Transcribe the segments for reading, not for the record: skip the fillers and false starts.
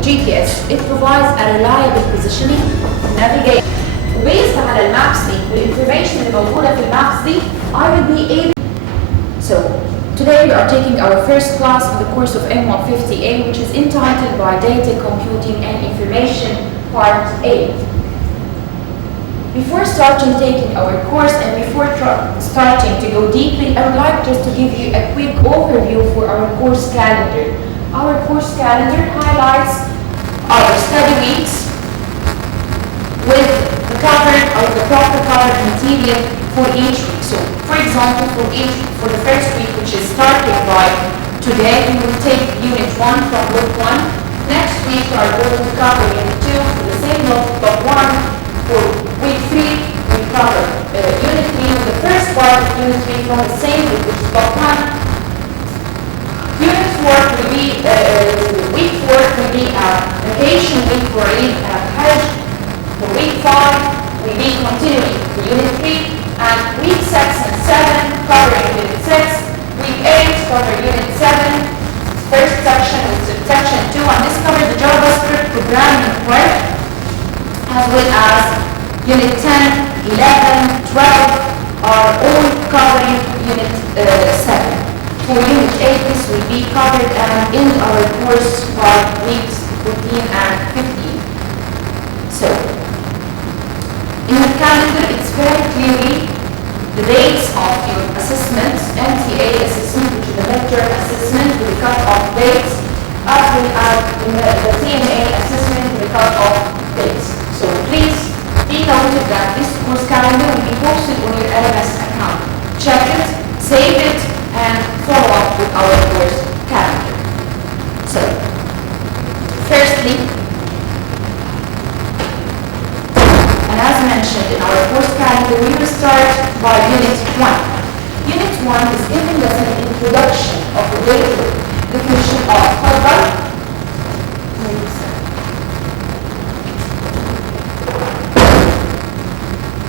GPS, it provides a reliable positioning, navigation. Based على المابس دي والinformation اللي موجودة في المابس دي, I will be able. So today we are taking our first class in the course of M150A, which is entitled by Data Computing and Information Part A. Before starting taking our course and before starting to go deeply, I would like just to give you a quick overview for our course calendar. Our course calendar highlights our study weeks with the covered or the proper covered material for each week. So, for example, for the first week, which is starting by today, we will take Unit 1 from Book 1. Next week, we are going to cover Unit 2 for the same Book 1. For Week 3, we cover Unit 3 with the first part of Unit 3 from the same book, which is Book 1. Unit 4 will be, Week 4 will be a vacation week for Eid al-Hajj. For Week 5, we'll be continuing for Unit 3. And Week 6 and 7 covering Unit 6. Week 8 cover Unit 7. First section is Section 2, and this covers the JavaScript programming part, as well as Unit 10, 11, 12 are all covering Unit 7. For Unit 8, this will be covered and end our course by weeks 14 and 15. So, in the calendar, it's very clearly the dates of your assessments, MTA assessment, which is the midterm assessment with the cut-off dates, as well as the TMA assessment with the cut-off dates. So please be noted that this course calendar will be posted on your LMS account. Check it, save it, and follow up with our course calendar. So, firstly, and as mentioned in our course calendar, we will start by Unit 1. Unit 1 is giving us an introduction of the data definition of طلاب.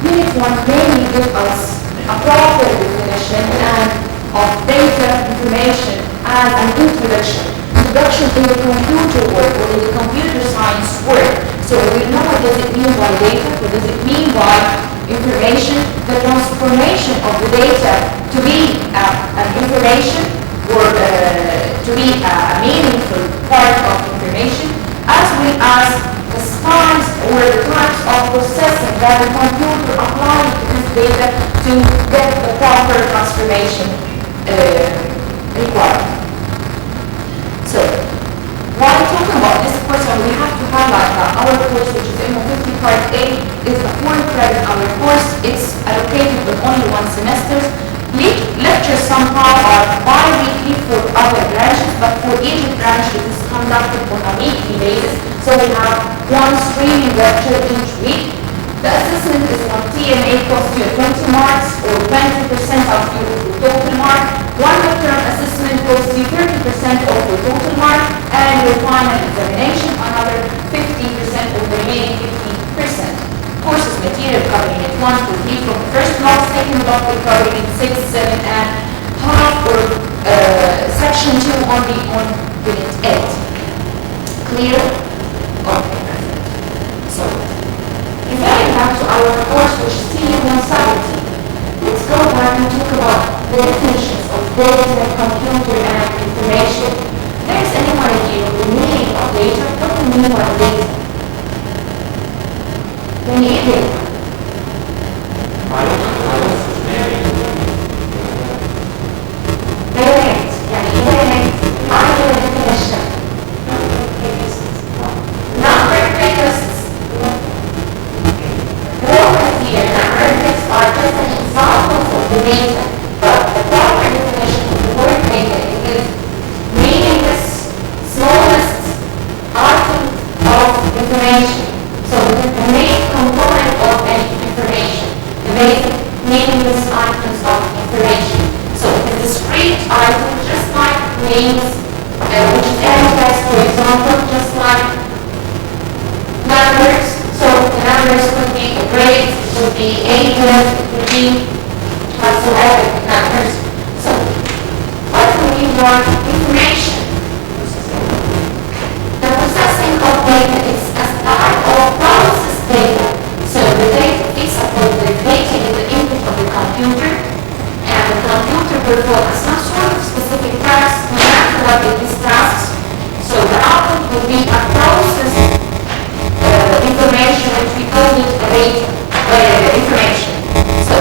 Unit 1 mainly gives us a proper definition and of data information as an introduction in the computer world or in the computer science world. So we know what does it mean by data, what does it mean by information, the transformation of the data to be an information or to be a meaningful part of information, as well as the styles or the types of processing that the computer applies to this data to get the proper transformation required. So, while talking about this course, we have to highlight that our course, which is M150 Part A, is a 4-credit-hour course. It's allocated with only 1 semester. Lectures somehow are bi-weekly for other branches, but for each branch it is conducted on a weekly basis. So we have 1 streaming lecture each week. The assessment is on TMA, costs you 20 marks or 20% of your total mark. 1 midterm assessment costs you 30% of your total mark, and your final examination another 50% of the remaining 50%. Courses material covering it 1 to 3 from the first block, second block will covering it 6, 7, and half or section 2 only on Unit 8. Clear? Okay, perfect. So, referring back to our course, which is TU170, let's go back and talk about the definitions of data, computer, and information. There is any idea of the meaning of data? What do you mean by data? We need data. Direct, يعني direct, عندنا definition. Number requests. Programs here, number requests are just an example of the data, but the proper definition of the word data is meaningless, smallest item of information. So the main component of for information. The processing of data is a start of process data. So the data is about the data in the input of the computer, and the computer performs some sort of specific task, no matter what it is tasks. So the output will be a process information, which we call it data information. So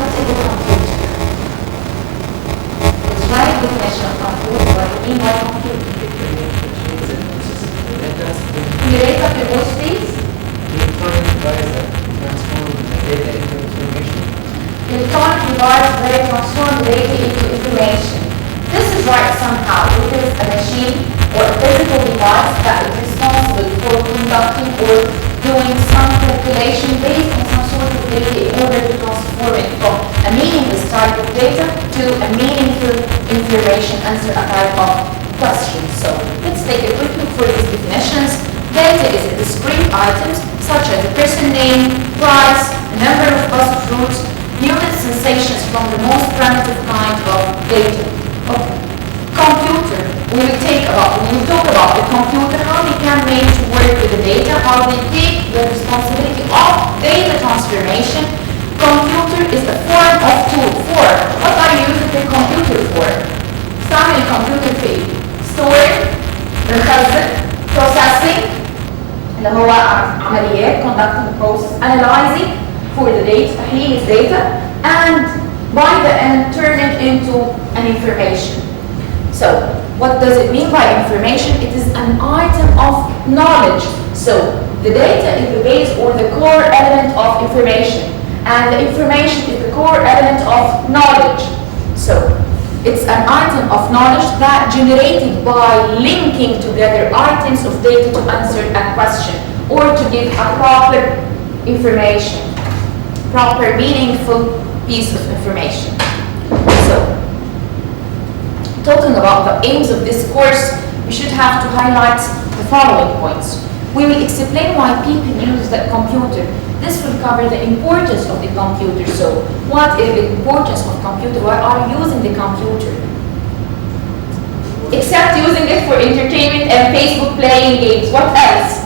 what is the computer? It's right definition of computer. What do you mean by computer? Can you raise up your voice, please? Electronic device that transform data into information. Electronic device that transform data into information. This is right somehow. It is a machine or a physical device that is responsible for conducting or doing some calculation based on some sort of data in order to transform it from a meaningless type of data to a meaningful information, answer a type of question. So let's take a quick look for these definitions. Data is a discrete items such as a person name, price, a number of bus routes, unit sensations from the most primitive kind of data. Okay. Computer. When we talk about the computer, how they can make to work with the data, how they take the responsibility of data transformation. Computer is a form of tool. What are you using the computer for? استعمل الكمبيوتر في ايه؟ Storing, بنخزن, processing, اللي هو عمليات, conducting process, analyzing for the data, تحليل data, and by the end turn it into an information. So what does it mean by information? It is an item of knowledge. So the data is the base or the core element of information, and the information is the core element of knowledge. So it's an item of knowledge that generated by linking together items of data to answer a question or to give a proper information, proper meaningful piece of information. So talking about the aims of this course, we should have to highlight the following points. We will explain why people use the computer. This will cover the importance of the computer. So, what is the importance of computer? Why are you using the computer? Except using it for entertainment and Facebook playing games. What else?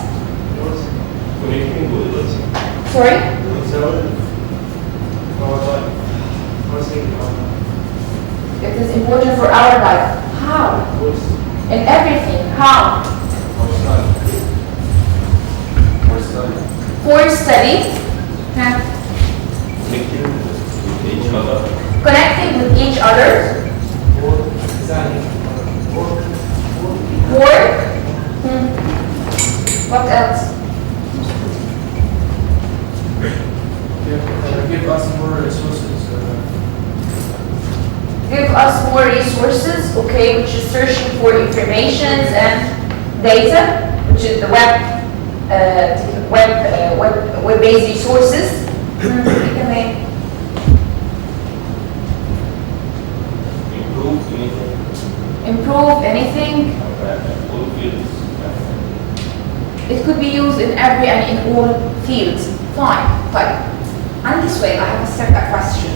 Sorry? It is important for our life. How? In everything. How? For study. Connecting with each other. Work. What else? Give us more resources. Give us more resources, okay, which is searching for information and data, which is the web-based resources. Improve anything. It could be used in every and in all fields. Fine. But and this way, I have a question.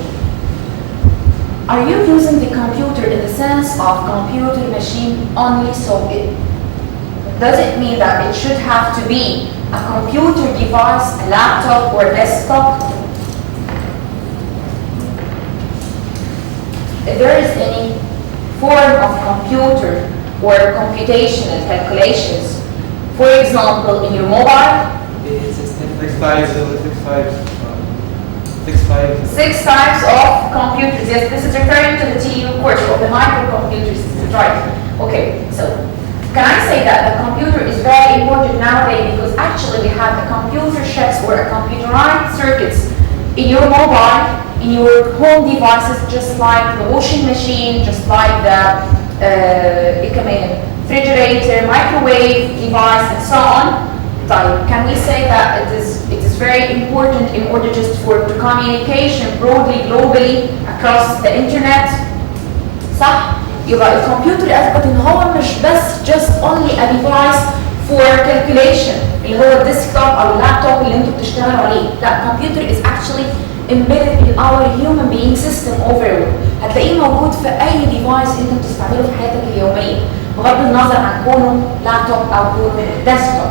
Are you using the computer in the sense of computer machine only? So does it mean that it should have to be a computer device, a laptop or desktop? If there is any form of computer or computational calculations, for example, in your mobile, six types of computers. Yes, this is referring to the TU course of the microcomputers. Right. Okay, so can I say that the computer is very important nowadays because actually we have the computer chips or computerized circuits in your mobile, in your home devices, just like the washing machine, just like the refrigerator, microwave device, and so on. Can we say that it is very important in order just for communication broadly, globally, across the internet? صح؟ يبقى الكمبيوتر أثبت إن هو مش بس just only a device for calculation اللي هو الديسكتوب أو اللابتوب اللي أنتوا بتشتغلوا عليه. لا، الكمبيوتر is actually embedded in our human being system overall. هتلاقيه موجود في أي ديفايس أنت بتستعمله في حياتك اليومية بغض النظر عن كونه لابتوب أو كونه ديسكتوب.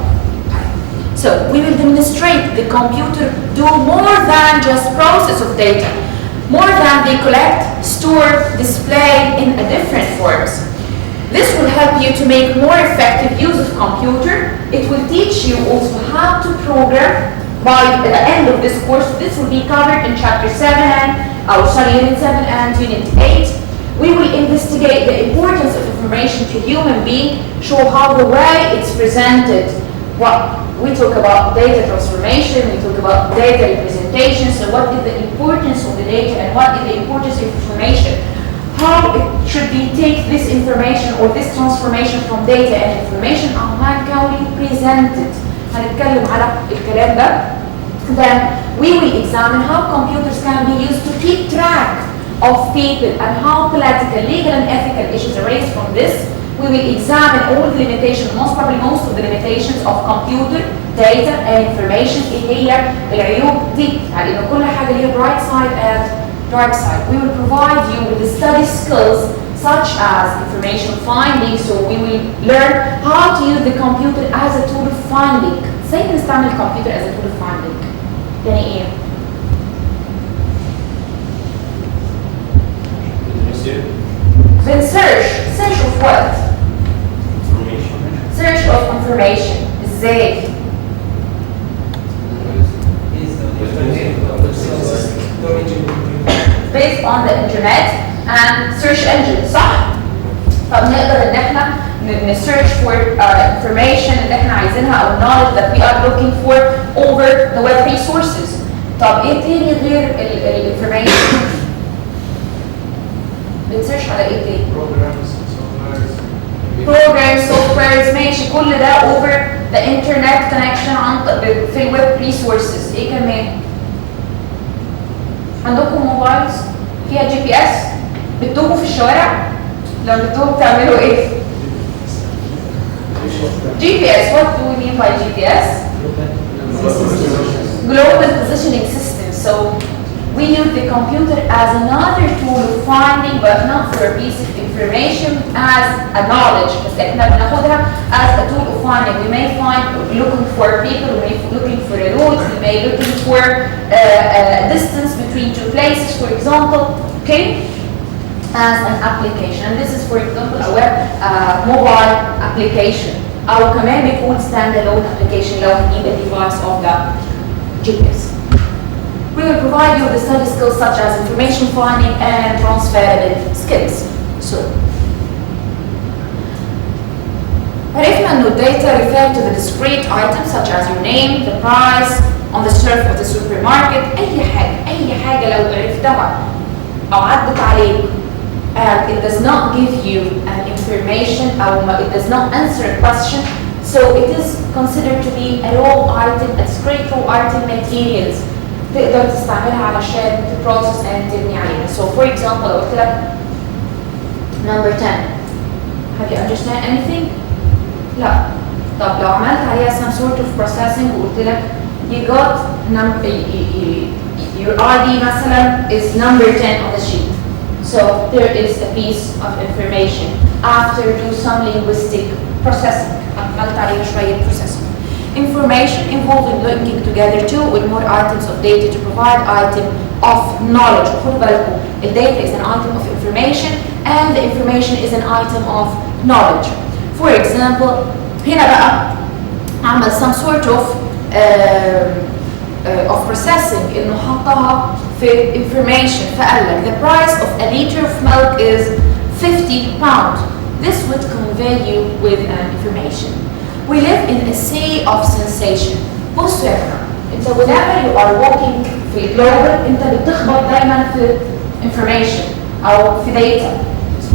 So we will demonstrate the computer do more than just process of data, more than they collect, store, display in a different forms. This will help you to make more effective use of computer. It will teach you also how to program by the end of this course. This will be covered in chapter 7, Unit 7 and Unit 8. We will investigate the importance of information to human being, show how the way it's presented. We talk about data transformation, we talk about data representation, so what is the importance of the data and what is the importance of information? How it should be take this information or this transformation from data and information and how can we present it. هنتكلم على الكلام ده. Then we will examine how computers can be used to keep track of people and how political, legal and ethical issues arise from this. We will examine all the limitations, most of the limitations of computer, data and information. ايه هي العيوب دي؟ يعني إنه كل حاجة ليها bright side and dark side. We will provide you with the study skills such as information finding, so we will learn how to use the computer as a tool of finding. ازاي نستعمل الكمبيوتر as a tool of finding؟ يعني ايه؟ Then search of what? Search of information. ازاي؟ Based on the internet and search engine, صح؟ فبنقدر ان احنا search for information اللي احنا عايزينها او knowledge that we are looking for over the web resources. طب ايه تاني غير information؟ بنسيرش على ايه تاني؟ programs, softwares ماشي كل ده over the internet connection في الويب resources. ايه كمان؟ عندكم موبايلز فيها جي بي اس؟ بتتوهوا في الشوارع؟ لو بتتوهوا بتعملوا ايه؟ GPS, what do we mean by GPS? Global positioning system. So we use the computer as another tool of finding, but not for a piece of information, as a knowledge. بس احنا بناخدها as a tool of finding. We may find looking for people, we may looking for a route, we may looking for a distance between two places, for example. Okay? As an application, and this is for example a web mobile application. أو كمان بيكون standalone application لو need a device of the GPS. We will provide you with study skills such as information finding and transferable skills. So, عرفنا إنه data refer to the discrete items such as your name, the price, on the shelf of the supermarket. أي حاجة لو عرفتها أو عدت عليك and it does not give you an information or it does not answer a question, so it is considered to be a raw item, a discrete raw item materials تقدر تستعملها علشان process and تبني عليها. So for example لو قلت لك number 10, have you understand anything؟ لا. طب لو عملت عليها some sort of processing وقلت لك you got your ID مثلا is number 10 on the sheet. So there is a piece of information after do some linguistic processing. عملت عليها شوية processing. Information involving linking together two or more items of data to provide item of knowledge. خدوا بالكم the data is an item of information and the information is an item of knowledge. For example, هنا بقى عمل some sort of processing إنه حطها في information فقال لك the price of a liter of milk is 50 pounds. This would convey you with an information. We live in a sea of sensation. بصوا يا جماعة انت whenever you are walking في global انت بتخبط دايما في information او في data.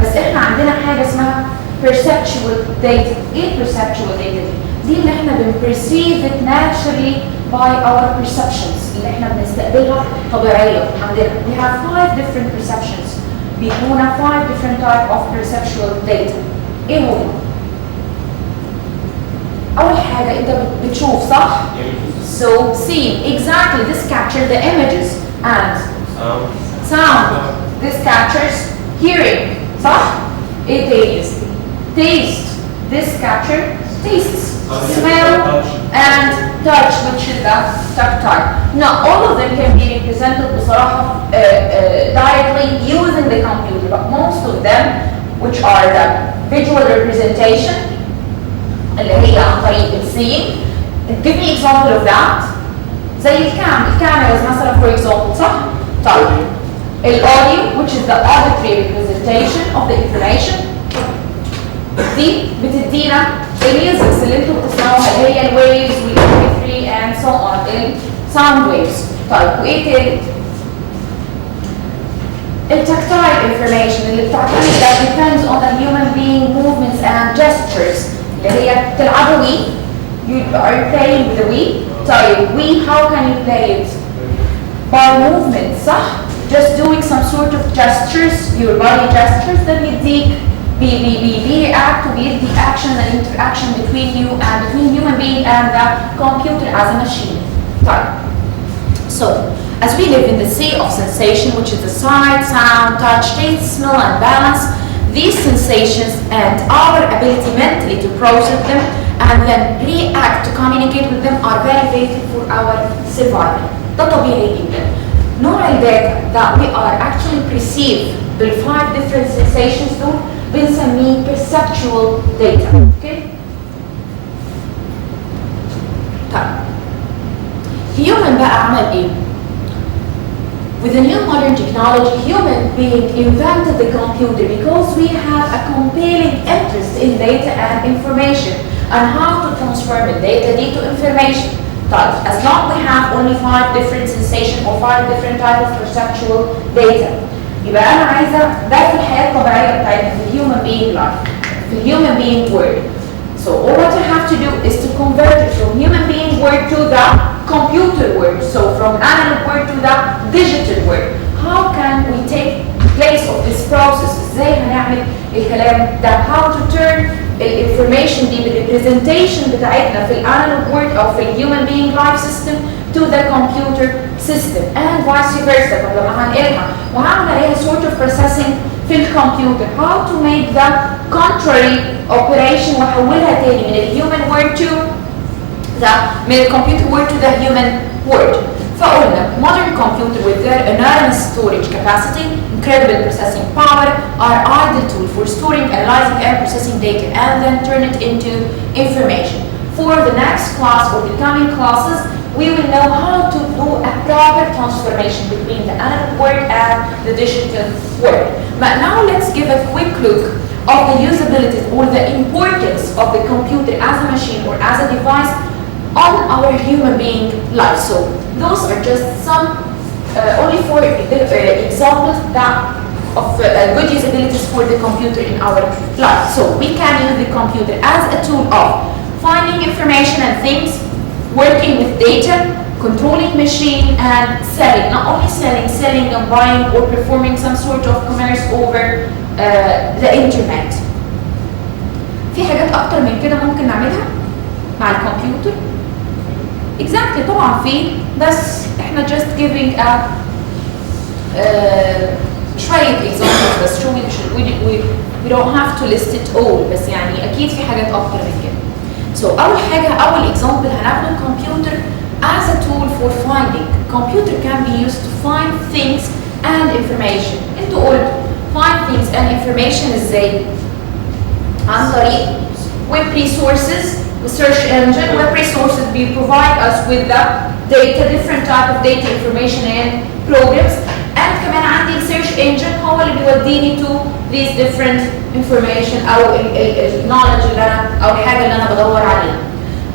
بس احنا عندنا حاجة اسمها perceptual data. ايه perceptual data دي اللي احنا بنperceive it naturally by our perceptions اللي احنا بنستقبلها طبيعية عندنا. We have 5 different perceptions. بيكونا 5 different type of perceptual data. ايه هو؟ أول حاجة أنت بتشوف صح؟ So seeing exactly this capture the images and sound. This captures hearing. صح؟ ايه تاني؟ taste. This captures tastes. Smell and touch, which is the tactile. Now all of them can be represented بصراحة directly using the computer, but most of them, which are the visual representation, اللي هي عن طريق seeing. Give me example of that. زي الكاميرز مثلا for example صح؟ طيب الأوديو which is the auditory representation of the information. دي بتدينا الميوزكس اللي انتوا بتسمعوها اللي هي الويفز والMP3 and so on الساوند ويفز. طيب وايه تاني؟ التactile information اللي بتعتمد that depends on the human being movements and gestures اللي هي بتلعبوا Wii. You are playing with the Wii. طيب Wii how can you play it? By movement صح؟ Just doing some sort of gestures, your body gestures that يديك react to the action and interaction between you and between human being and the computer as a machine. Right. So, as we live in the sea of sensation, which is the sight, sound, touch, taste, smell, and balance, these sensations and our ability mentally to process them and then react to communicate with them are very vital for our survival. ده طبيعي جدا. نوع الداتا that we are actually perceive the 5 different sensations دول بنسميه perceptual data. Okay? طيب human بقى عمل ايه؟ With the new modern technology, human being invented the computer because we have a compelling interest in data and information and how to transform the data into information. طيب as long as we have only 5 different sensation or 5 different type of perceptual data. يبقى أنا عايزة ده في الحياة الطبيعية بتاعتنا في human being life, في human being world. So all what I have to do is to convert it from human being world to the computer world. So from analog world to the digital world. How can we take place of this process? إزاي هنعمل الكلام ده? How to turn الانفورميشن دي بالريبريزنتيشن بتاعتنا في الانالوج world أو في الhuman being life system to the computer system and vice versa. طب لما هنقلها وهعمل عليها sort of processing في الكمبيوتر how to make the contrary operation واحولها تاني من الhuman world to من الكمبيوتر world to the human world. فقلنا modern computer with their enormous storage capacity, incredible processing power are ideal tool for storing, analyzing and processing data and then turn it into information. For the next class or the coming classes we will know how to do a proper transformation between the analog world and the digital world. But now let's give a quick look of the usability or the importance of the computer as a machine or as a device on our human being life. So those are just some only 4 examples that of good usabilities for the computer in our life. So we can use the computer as a tool of finding information and things, working with data, controlling machine, and selling. Not only selling and buying or performing some sort of commerce over the internet. في حاجات أكتر من كده ممكن نعملها مع الكمبيوتر. Exactly طبعا في بس احنا just giving a شوية examples بس شو we don't have to list it all بس يعني أكيد في حاجات أكتر من كده. So أول حاجة أول example هناخده computer as a tool for finding. Computer can be used to find things and information. انتوا قلتوا find things and information ازاي؟ عن طريق web resources, search engine. Web resources provide us with the data, different type of data information and programs. And كمان عندي search engine هو اللي بيوديني to these different information أو knowledge اللي أنا أو الحاجة اللي أنا بدور عليها.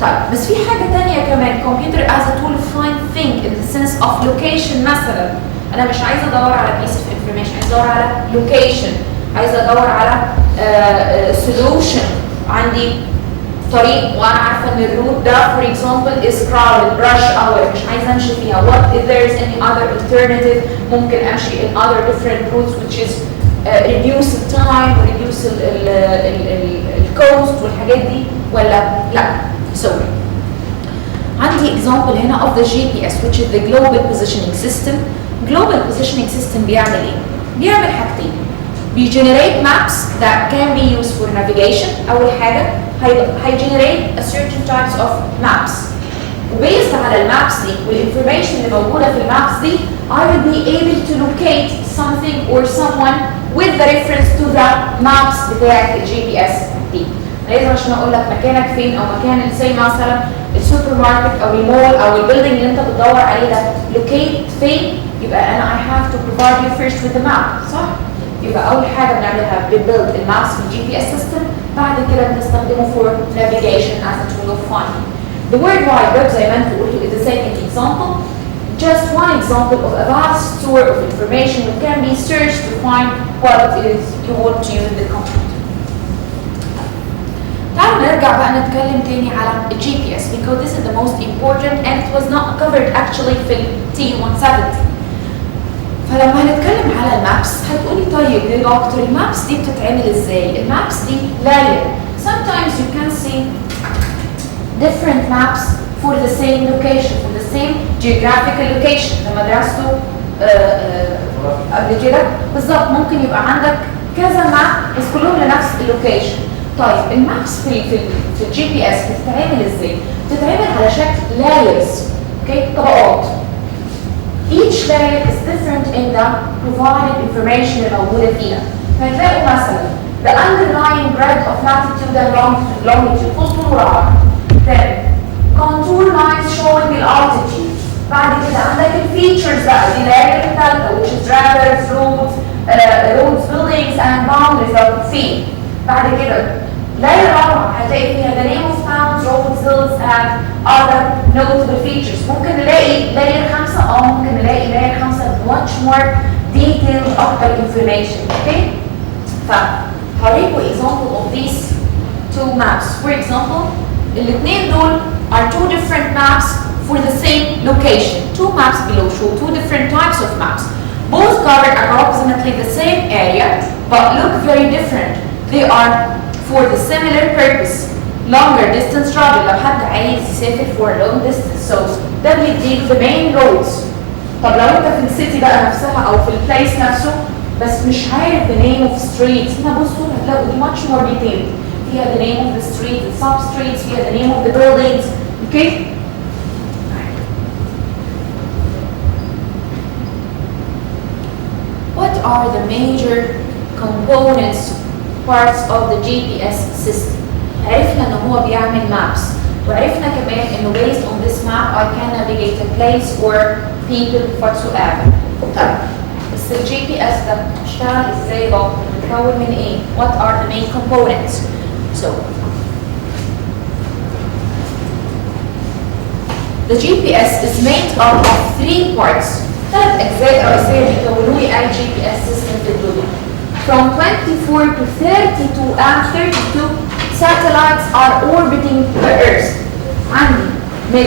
طيب بس في حاجة تانية كمان computer as a tool to find thing in the sense of location. مثلا أنا مش عايزة أدور على piece of information، عايزة أدور على location، عايزة أدور على solution. عندي طريق وانا عارفه ان الروت ده for example is crowded rush hour مش عايزه امشي فيها. What if there is any other alternative ممكن امشي in other different routes which is reduce the time reduce الcost والحاجات دي ولا لا. So عندي example هنا of the GPS which is the global positioning system. global positioning system بيعمل ايه؟ بيعمل حاجتين. بيجنريت maps that can be used for navigation. أول حاجة هيجنريت a certain types of maps. وبيزد على المابس دي والinformation اللي موجودة في المابس دي I will be able to locate something or someone with the reference to the maps بتاعت الجي بي اس دي. لازم عشان اقول لك مكانك فين او مكان زي مثلا السوبر ماركت او المول او البيلدينج اللي انت بتدور عليه ده locate فين، يبقى انا I have to provide you first with the map، صح؟ يبقى اول حاجه بنعملها بنبيلد المابس في الجي بي اس سيستم، بعد كده بنستخدمه for navigation as a tool of finding. The World Wide Web زي ما انت قلت is the second example. Just one example of a vast store of information that can be searched to find what it is you want to use in the computer. تعالوا نرجع بقى نتكلم تاني على الجي بي اس because this is the most important and it was not covered actually في ال T170. فلما هنتكلم على المابس هتقولي طيب يا دكتور المابس دي بتتعمل ازاي؟ المابس دي layer. Sometimes you can see different maps for the same location, for the same geographical location. لما درسته قبل كده بالظبط ممكن يبقى عندك كذا ماب بس كلهم لنفس اللوكيشن. طيب المابس في الجي بي اس بتتعمل ازاي؟ بتتعمل على شكل layers، اوكي؟ طبقات. Each layer is different in the provided information اللي موجودة فيها. فهتلاقوا مثلا the underlying grid of latitude and longitude فوق طول وعرض. Then contour lines showing the altitude. بعد كده عندك الفيتشرز بقى دي layer الثالثة which is drivers, roads, buildings and boundaries of field. بعد كده layer رابعة هتلاقي فيها the name of towns, roads, hills and other notable features. ممكن نلاقي layer 5 ممكن نلاقي layer 5 much more detailed أكتر information. Okay؟ فهوريكوا example of these two maps. For example الاثنين دول are two different maps for the same location. Two maps below show two different types of maps. Both cover approximately the same area but look very different. They are for the similar purpose. Longer distance travel لو حد عايز يسافر for a long distance. So ده بيديك the main roads. طب لو انت في السيتي بقى نفسها او في البليس نفسه بس مش عارف the name of streets، هنا بصوا هتلاقوا دي much more detailed. فيها the name of the street, the sub streets, فيها the name of the buildings. Okay? What are the major components, parts of the GPS system? عرفنا ان هو بيعمل maps وعرفنا كمان انه based on this map I can navigate a place or people whatsoever. طيب بس ال GPS ده بيشتغل ازاي بقى؟ بيتكون من ايه؟ What are the main components? So the GPS is made up of 3 parts. 3 أجزاء رئيسية بيكونوا لي أي GPS system في الدنيا. From 24 to 32 and 32 satellites are orbiting the Earth. عندي من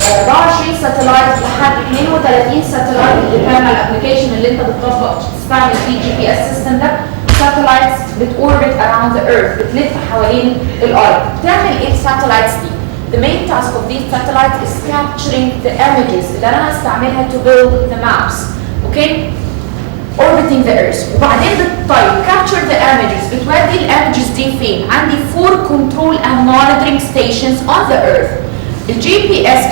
24 ساتلايت لحد 32 ساتلايت اللي بتعمل الابلكيشن اللي انت بتطبق تستعمل فيه الجي بي اس سيستم ده. satellites بتوربت around the earth بتلف حوالين الارض. بتعمل ايه الساتلايتس دي؟ The main task of these satellites is capturing the images اللي انا هستعملها to build the maps. Okay? Orbiting the earth. وبعدين طيب capture the images بتودي الايمجز دي فين؟ عندي 4 control and monitoring stations on the earth. الجي بي اس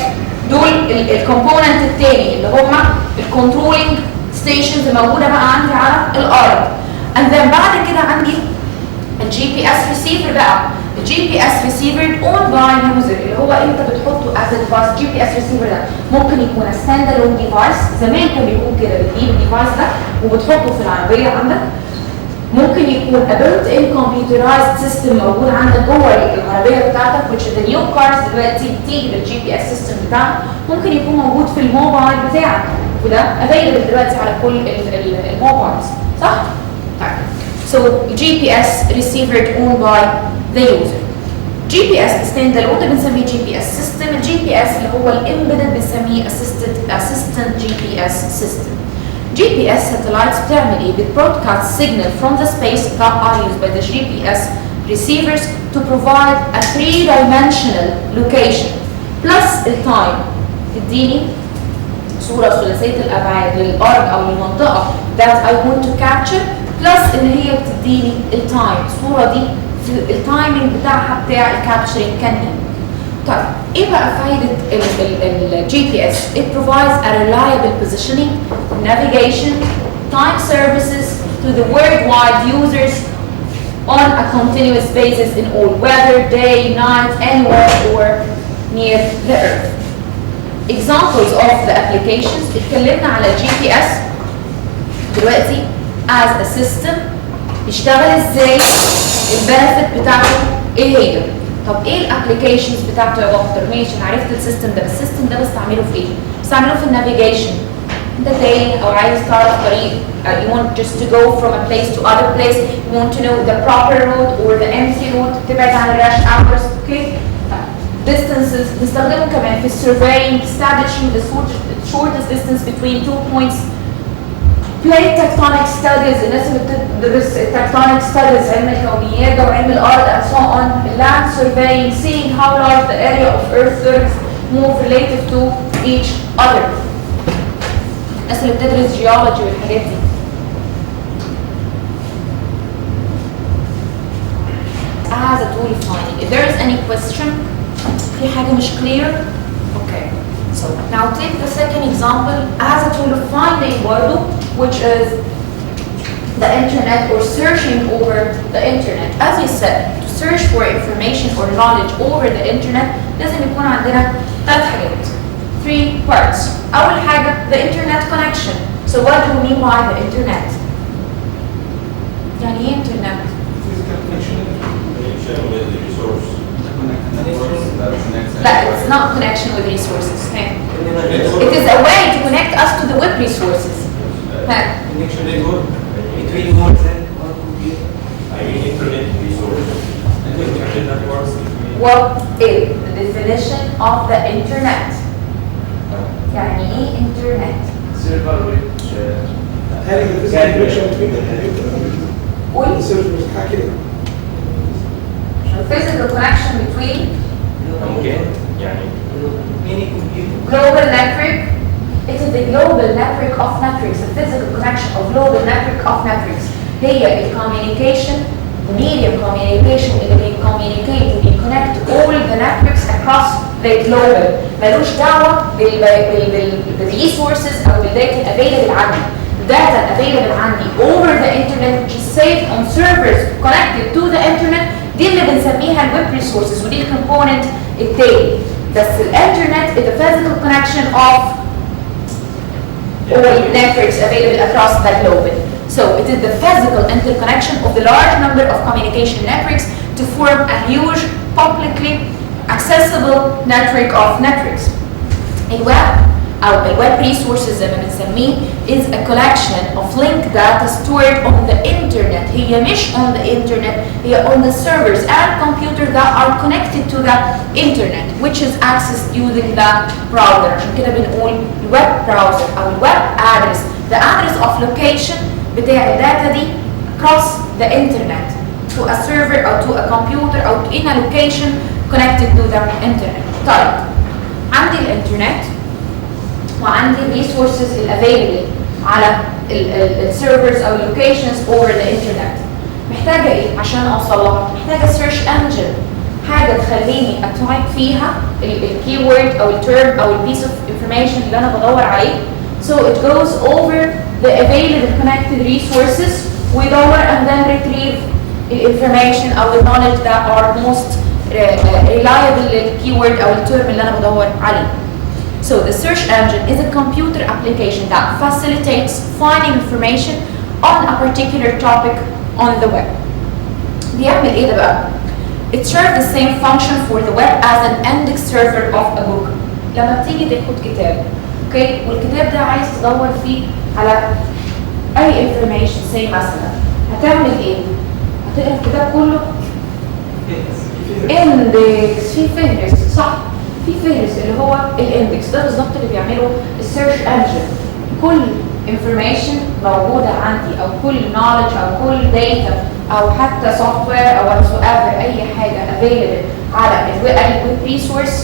دول الكومبوننت الثاني اللي هم الكنترولينج ستيشنز الموجوده بقى عندي على الارض. and then بعد كده عندي الجي بي اس ريسيفر بقى. الجي بي اس ريسيفر اون باي يوزر اللي هو انت بتحطه از ديفايس. جي بي اس ريسيفر ده ممكن يكون ستاند الون ديفايس، زمان كان بيكون كده بتجيب الديفايس ده وبتحطه في العربيه عندك. ممكن يكون a built-in computerized system موجود عندك جوه العربيه بتاعتك which is the new cars دلوقتي بتيجي بالجي بي اس سيستم بتاعك. ممكن يكون موجود في الموبايل بتاعك وده available دلوقتي على كل الموبايلز، صح؟ طيب so GPS receivered owned by the user. GPS standalone ده بنسميه GPS system. الجي بي اس اللي هو الامبيدد بنسميه assistant GPS system. GPS satellites بتعمل ايه؟ بتبرودكاست signal from the space that are used by the GPS receivers to provide a 3-dimensional location plus التايم. تديني صورة ثلاثية الأبعاد للأرض أو للمنطقة that I want to capture plus إن هي بتديني التايم. الصورة دي في التايمينج بتاعها بتاع الكابتشرينج كان إيه؟ طيب إيه بقى فايدة ال GPS؟ It provides a reliable positioning, navigation, time services to the worldwide users on a continuous basis in all weather, day, night, anywhere or near the earth. Examples of the applications اتكلمنا على GPS دلوقتي as a system بيشتغل ازاي، البنفيت بتاعته ايه هي. طب ايه الابلكيشنز بتاعته يا دكتور؟ ماشي انا عرفت السيستم ده، بس السيستم ده بستعمله في ايه؟ بستعمله في النافيجيشن. انت تايه او عايز تعرف طريق، you want just to go from a place to other place, you want to know the proper route or the empty route، تبعد عن الراش hours. اوكي. distances نستخدمه كمان في surveying, establishing the shortest distance between 2 points. plate tectonic studies، الناس اللي بتدرس tectonic studies علم الكونيات وعلم الارض and so on. land surveying, seeing how large the area of earth surface move relative to each other. الناس اللي بتدرس geology والحاجات دي. as a tool of finding. If there is any question في حاجة مش clear. Okay. So now take the second example as a tool of finding برضه, which is the internet or searching over the internet. As we said, to search for information or knowledge over the internet لازم يكون عندنا 3 حاجات. 3 parts. أول حاجة the internet connection. So what do we mean by the internet? يعني إيه internet؟ Physical connection with the resource. لا, it's not connection with resources. It is a way to connect us to the web resources. Connection network between more than one computer. I mean internet resource. Internet networks. What is the definition of the internet? يعني ايه internet؟ Server which هذه الفيزيكال كونكشن بين الكمبيوتر قول. والسيرفر حاجه كده. Physical connection between ممكن يعني many computer. global network. It is the global network of networks, the physical connection of global network of networks. هي communication, medium communication اللي communicate and connect all the networks across the globe. ملوش دعوة بالresources أو بالdata available عندي. Data available عندي over the internet which is saved on servers connected to the internet دي اللي بنسميها الويب resources ودي الكومبوننت التاني. بس الانترنت is the physical connection of all networks available across the globe. So it is the physical interconnection of the large number of communication networks to form a huge publicly accessible network of networks. الويب أو الويب resources زي ما بنسميه is a collection of linked data stored on the internet. هي مش on the internet, هي on the servers and computers that are connected to the internet, which is accessed using the browser. عشان كده بنقول web browser أو web address, the address of location بتاع الداتا دي across the internet to a server أو to a computer أو in a location connected to the internet. طيب عندي الانترنت وعندي resources available على السيرفرز او اللوكيشنز over the internet. محتاجه ايه عشان اوصل لها؟ محتاجه search engine، حاجه تخليني اتايب فيها الكيورد او التيرم او البيس اوف انفورميشن اللي انا بدور عليه. So it goes over the available connected resources ويدور and then retrieve information او the knowledge that are most reliable للكيورد او التيرم اللي انا بدور عليه. So the search engine is a computer application that facilitates finding information on a particular topic on the web. بيعمل ايه ده بقى؟ It serves the same function for the web as an index server of a book. لما بتيجي تاخد كتاب، اوكي، والكتاب ده عايز تدور فيه على اي information say مثلا، هتعمل ايه؟ هتقرا الكتاب كله؟ index في فهرس، صح؟ في فهرس اللي هو الاندكس ده بالظبط اللي بيعمله السيرش انجن. كل information موجوده عندي او كل knowledge او كل data او حتى software او whatsoever اي حاجه available على الويب resource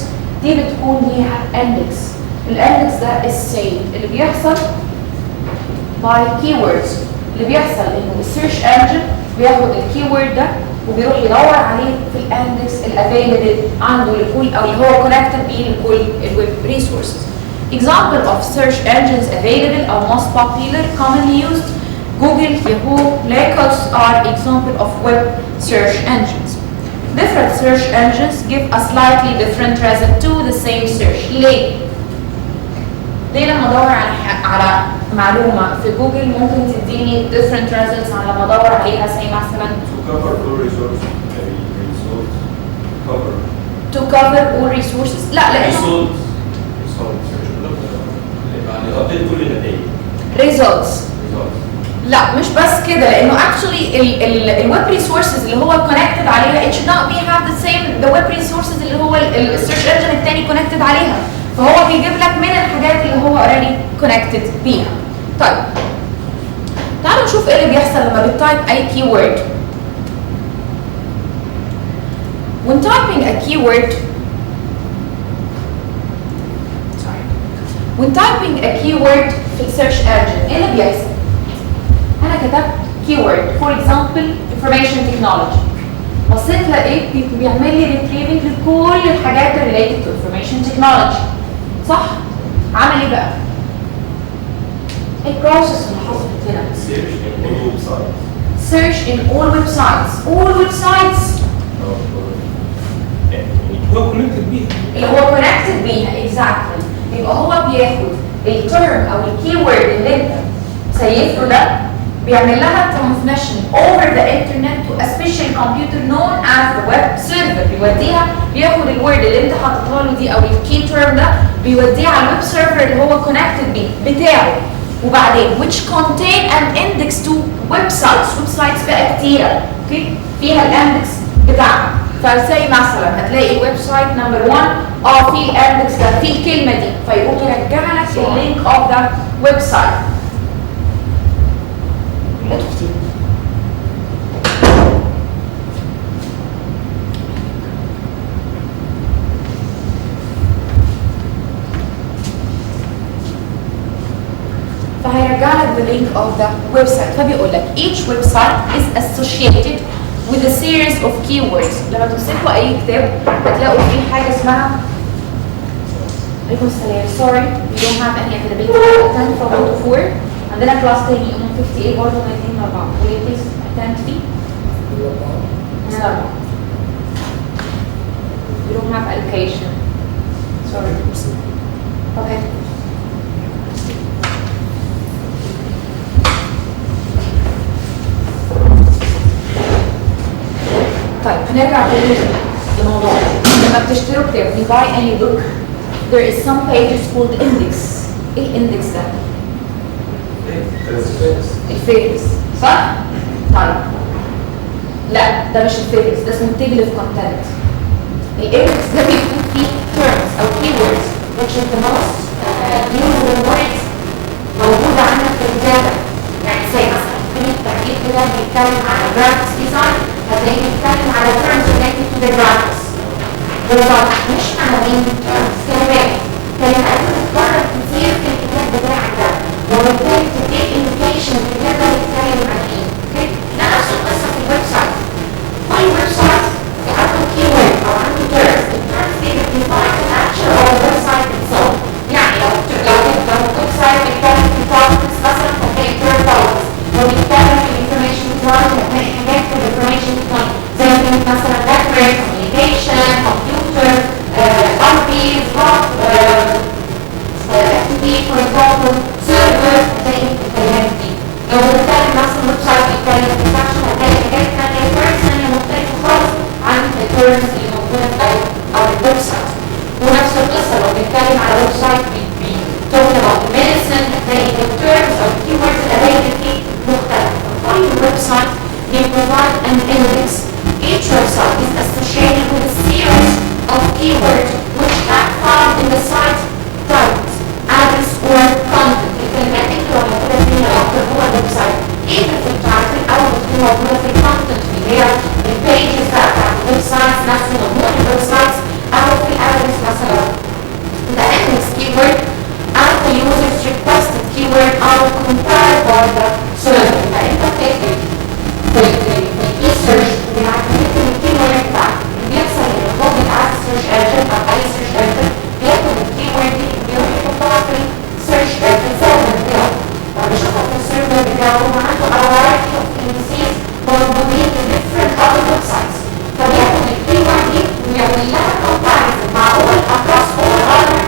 دي بتكون ليها index. الاندكس ده السيل اللي بيحصل باي keywords. اللي بيحصل انه السيرش انجن بياخد الكيورد ده وبيروح يدور عليه في الاندكس الافيلبل عنده لكل او اللي هو كونكتد بيه لكل الويب ريسورسز. Example of search engines available or most popular commonly used: Google, Yahoo, Lycos are example of web search engines. Different search engines give a slightly different result to the same search. ليه؟ لما ادور على معلومه في جوجل ممكن تديني different results عن لما ادور عليها زي مثلا To cover all resources, maybe results, cover. to cover all resources. لا لانه results يعني update كل النتائج. results. results. لا مش بس كده لانه actually الويب ريسورسز اللي هو connected عليها it should not be have the same the web resources اللي هو السيرش انجن الثاني connected عليها، فهو بيجيب لك من الحاجات اللي هو already connected بيها. طيب تعالوا نشوف ايه اللي بيحصل لما بتتايب اي keyword. When typing a keyword When typing a keyword في السيرش انجن ايه اللي بيحصل؟ انا كتبت keyword for example information technology، بصيت لقيت بيعمل لي retrieving لكل الحاجات related to information technology، صح؟ عمل ايه بقى؟ البروسيس اللي حصلت هنا Search in all websites. search in all websites هو كونكتد بيها. اللي هو connected بيها exactly. يبقى هو بياخد الترم او الكيورد اللي انت سيفته ده بيعمل لها transmission over the internet to a special computer known as the web server. بيوديها بياخد الورد اللي انت حاططها له دي او الكي تيرم ده بيوديه على الويب سيرفر اللي هو connected بيه بتاعه، وبعدين which contain an index to websites. ويب سايتس بقى كتيره اوكي فيها الاندكس بتاعها، فزي مثلا هتلاقي الويب سايت نمبر 1 في الاندكس ده في الكلمه دي فيقوم يرجع لك اللينك اوف ذا ويب سايت. فهيرجع لك the link of the website. فبيقول لك each website is associated with a series of keywords. لما تمسكوا اي كتاب هتلاقوا فيه حاجه اسمها عليكم السلام sorry we don't have any availability to attend from 1 to 4. عندنا كلاس تاني M150A برضه من 2 ل 4. will you please attend fee؟ من 4. we don't have allocation sorry. okay. طيب هنرجع تاني للموضوع. لما بتشتروا كتاب you buy any book there is some pages called index. ايه الاندكس ده؟ الفهرس صح؟ طيب لا ده مش الفهرس ده اسمه table of content. الاندكس ده بيكون فيه terms او keywords which is the most useful words موجودة عندك في الكتابة. يعني زي مثلا كلمة تحديد كده بيتكلم على graphics design هتلاقيه بيتكلم على terms related to the graphics. بالظبط مش عناوين كلمات بتتكرر كتير في الكتاب بتاعك ده وبالتالي بتديك indication الكتاب ده بيتكلم عن ايه. اوكي؟ ده نفس القصة في الويب سايت. كل ويب سايت عنده keyword او عنده terms. الterms دي بتديفاين الاكشن او الويب سايت itself. يعني لو الويب سايت بيتكلم في politics مثلا هتلاقي term politics. لو بيتكلم في information technology هتلاقي حاجات في information technology زي مثلا network, communication, computer, RPs, FTP for example, server هتلاقي الكلمات دي. لو بنتكلم مثلا ويب سايت بيتكلم في فاشن هتلاقي حاجات ثانية terms ثانية مختلفة خالص عن الterms اللي موجودة في الويب سايت. ونفس القصة لو بنتكلم على ويب سايت talk about medicine هتلاقي الterms أو keywords available فيه مختلفة. كل ويب سايت they provide an index. Each website is associated with a series of keywords which are found in the site titles, address or content. الكلمات اللي موجودة فيها أكتر هو الويب سايت. إذا في التايتل أو بتكون موجودة في الكونتنت اللي هي البيجز بتاعت الويب سايتس نفسه مضمون الويب سايتس أو في الأدرس مثلا. The index keyword keyword او compare by the server. فانت بتكتب في السيرش بتاعك بتكتب الكيورد بتاعك. بيحصل ان الجوجل عايز سيرش انجن او اي سيرش انجن بياخد الكيورد دي وبيروح يحطها في السيرش السيرفر بتاعه. فبيشوفها في السيرفر بتاعه وعنده اواعي of indices موجودين في different other websites. فبياخد الكيورد دي ويعمل لها comparison مع all across all other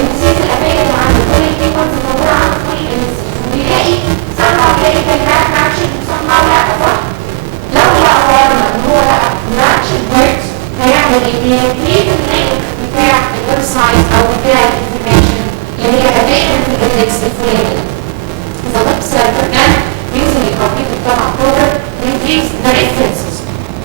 indices الاماكن اللي عنده كل الكيوردز الموجوده عنده كل indices وبيلاقي somehow بيلاقي كلمات matching somehow لا صح؟ لو لقى ورنا ان هو لقى matching words هيعمل ايه؟ بيكريت اللينك بتاع الويب سايت او بتاع الانفورميشن اللي هي available في الاندكس الفلاني. The web server can using a computer طبعا program retrieves the references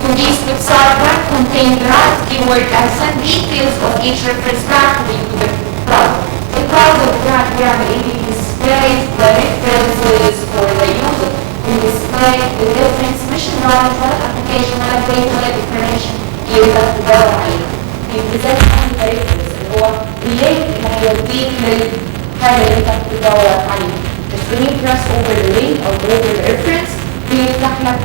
to these websites that contain the right keyword and send details of each reference back to the user browser. البراوزر بتاعك بيعمل ايه؟ بيديسبلاي the references for the user. بيديسبلاي the reference مش النولج ولا الابلكيشن ولا الداتا ولا الانفورميشن اللي انت بتدور عليها. بيبريزنت عن the reference اللي هو اللينك اللي هيوديك للحاجه اللي انت بتدور عليها. Just when you press over the link or over the reference بيفتح لك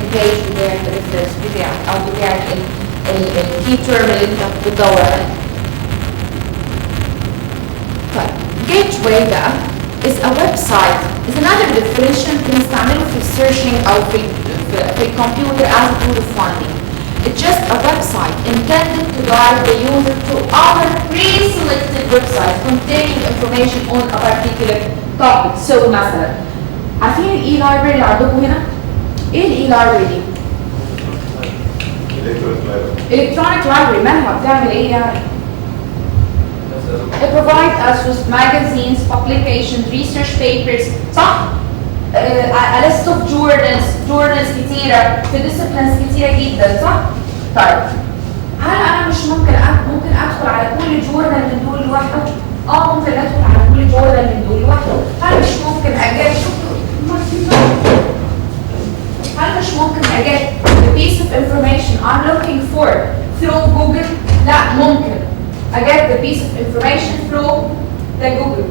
البيج بتاع الريفرنس بتاعك او بتاع الكي تيرم اللي انت بتدور عليه. طيب gateway بقى is a website is another definition بنستعمله في السيرشنج او في الكمبيوتر as a tool of finding. It's just a website intended to guide the user to other pre-selected websites containing information on a particular topic. So مثلا عارفين الاي لايبرري اللي عندكم هنا؟ ايه الاي لايبرري دي؟ electronic library. مالها بتعمل ايه يعني؟ It provides us with magazines, publications, research papers صح؟ a list of journals كتيرة في disciplines كتيرة جدا صح؟ طيب هل أنا مش ممكن أدخل على كل جورنال من دول لوحده؟ ممكن أدخل على كل جورنال من دول لوحده. هل مش ممكن أجيب the piece of information I'm looking for through Google؟ لا ممكن. I get the piece of information through the Google.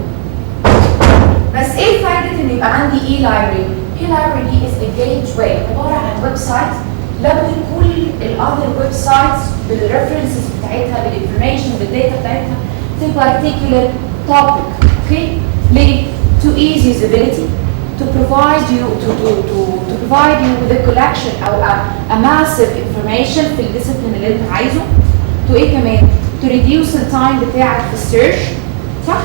بس ايه فايدة ان يبقى عندي e-library؟ e-library دي is a gateway عبارة عن ويب سايت لما كل الاذر ويب سايتس بالريفرنسز بتاعتها بالانفورميشن بالداتا بتاعتها في particular topic. اوكي؟ ليه؟ to ease usability, to provide you with a collection او a massive information في الديسيبلين اللي انت عايزه. to ايه كمان؟ to reduce the time بتاعك في السيرش صح؟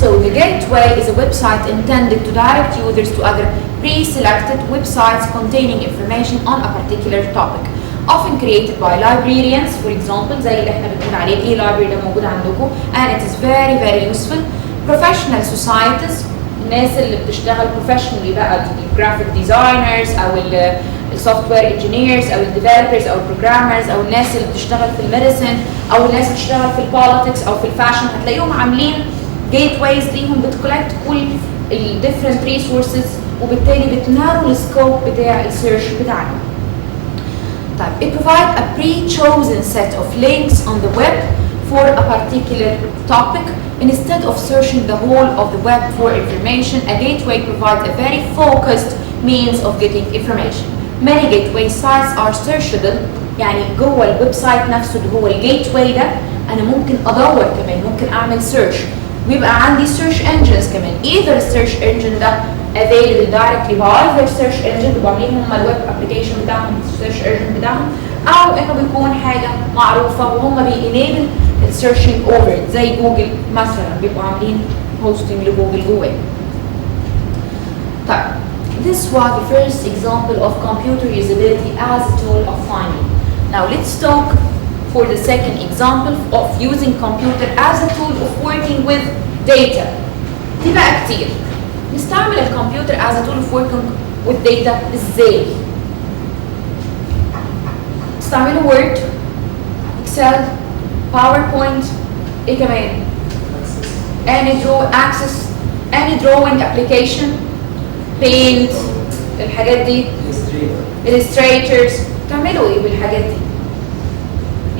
So the gateway is a website intended to direct users to other pre-selected websites containing information on a particular topic, often created by librarians, for example, زي اللي احنا بنقول عليه e-library ده موجود عندكم, and it is very very useful. Professional societies, الناس اللي بتشتغل professionally بقى الجرافيك ديزاينرز او السوفت وير انجينيرز او الديفلوبرز او البروجرامرز او الناس اللي بتشتغل في الميديسن او الناس اللي بتشتغل في البوليتكس او في الفاشن هتلاقيهم عاملين gateways ليهم بتكولكت كل ال different resources وبالتالي بتنارو السكوب بتاع السيرش بتاعنا. طيب it provides a pre-chosen set of links on the web for a particular topic. Instead of searching the whole of the web for information, a gateway provides a very focused means of getting information. Many gateway sites are searchable. يعني جوه الويب سايت نفسه اللي هو الجيت واي ده انا ممكن ادور كمان ممكن اعمل سيرش ويبقى عندي search engines كمان. either search engine ده available directly by their search engine بيبقوا عاملين هم الويب ابلكيشن بتاعهم search engine بتاعهم او انه بيكون حاجه معروفه وهم بيenable السيرشنج اوفر زي جوجل مثلا بيبقوا عاملين هوستنج لجوجل جواه. طيب this was the first example of computer usability as a tool of finding. Now let's talk for the second example of using computer as a tool of working with data. دي بقى كتير. نستعمل الكمبيوتر as a tool of working with data ازاي؟ نستعمله Word, Excel, PowerPoint, ايه كمان؟ any drawing application, Paint, الحاجات دي illustrators. تعملوا ايه بالحاجات دي؟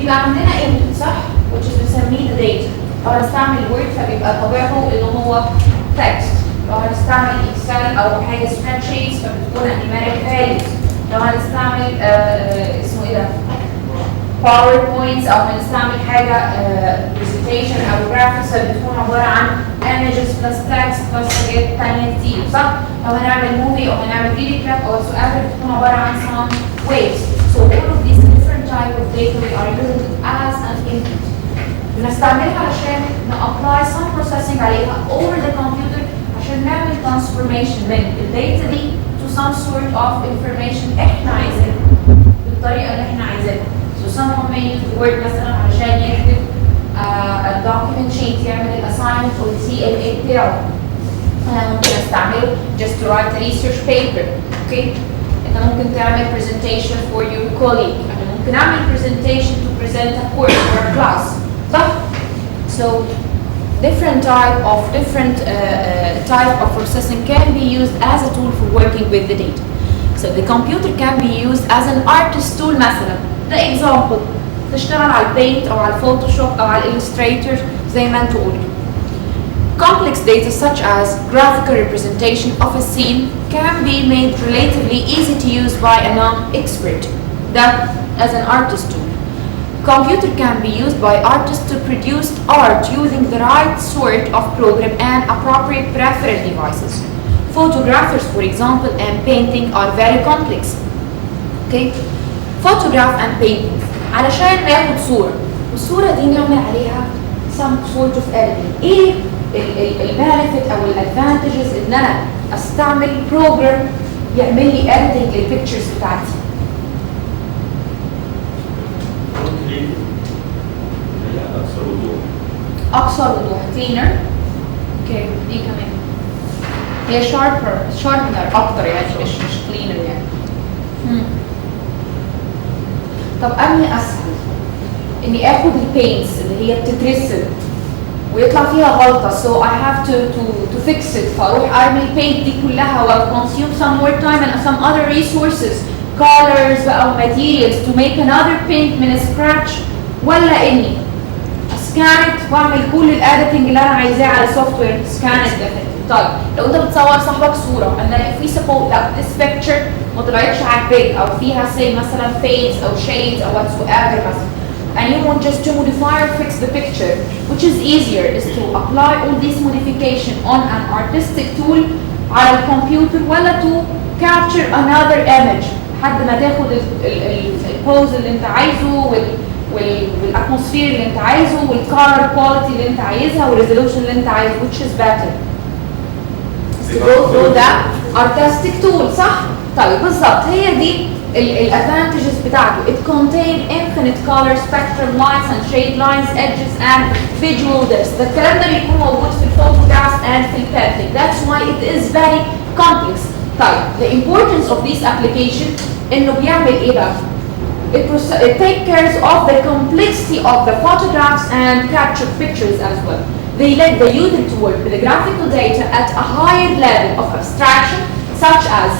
يبقى عندنا input صح؟ which is بنسميه the data. لو هنستعمل وورد فبيبقى طبيعته ان هو تكست. لو هنستعمل اكسل او حاجه سبريد شيتس فبتكون نيوميريك فاليوز. لو هنستعمل اسمه ايه ده؟ باوربوينتس او هنستعمل حاجه برزنتيشن او جرافيكس فبتكون عباره عن images plus text plus حاجات ثانيه كتير صح؟ لو هنعمل موفي او هنعمل فيديو كليب او whatsoever بتكون عباره عن sound waves. So all of these different type of data we are using as an input. بنستعملها عشان نابلاي some processing عليها over the computer عشان نعمل transformation من الداتا دي to some sort of information احنا عايزينها بالطريقه اللي احنا عايزينها. So someone may use the word مثلا علشان يكتب a document sheet يعمل الاساينمنت او CLA بتاعه. انا ممكن استعمله just to write a research paper. اوكي؟ انت ممكن تعمل presentation for your colleague. انا ممكن اعمل presentation to present a course or a class. صح؟ So different type of processing can be used as a tool for working with the data. So the computer can be used as an artist tool مثلا. The example تشتغل على البينت او على الفوتوشوب او على الالستريتور زي ما انتوا قلتوا. Complex data such as graphical representation of a scene can be made relatively easy to use by a non-expert. That as an artist tool. Computer can be used by artists to produce art using the right sort of program and appropriate peripheral devices. Photographers, for example, and painting are very complex. Okay? Photograph and painting. علشان ناخد صورة والصورة دي نعمل عليها some sort of editing. ايه البنفيت او الادفانتجز ان انا استعمل بروجرام يعمل لي editing للبيكتشرز بتاعتي؟ اكثر وضوح cleaner. اوكي دي كمان هي sharpener اكتر يعني مش cleaner يعني. طب انهي اسهل؟ اني اخد البينتس اللي هي بتترسم ويطلع فيها غلطه so I have to fix it فاروح ارمي البينت دي كلها و consume some more time and some other resources colors بقى و materials to make another paint من scratch، ولا اني اسكانت واعمل كل الاديتنج اللي انا عايزاه على سوفت وير سكانت ده. طيب لو انت بتصور صاحبك صوره and then if we suppose that this picture ما طلعتش عاجباك او فيها say مثلا fades او shades او whatsoever مثلا and you want just to modify or fix the picture, which is easier is to apply all this modification on an artistic tool على الكمبيوتر ولا to capture another image لحد ما تاخد البوز اللي انت عايزه والاتموسفير اللي انت عايزه والكالر كواليتي اللي انت عايزها والريزولوشن اللي انت عايزه which is better to go through that artistic tool. صح؟ طيب بالظبط هي دي الادفانتجز بتاعته. it contain infinite color spectrum lines and shade lines edges and visual depths. ده الكلام ده بيكون موجود في الفوتوغرافز and في البينتنج. that's why it is very complex. طيب the importance of this application انه بيعمل ايه بقى؟ it takes care of the complexity of the photographs and captured pictures as well. They let the user to work with the graphical data at a higher level of abstraction such as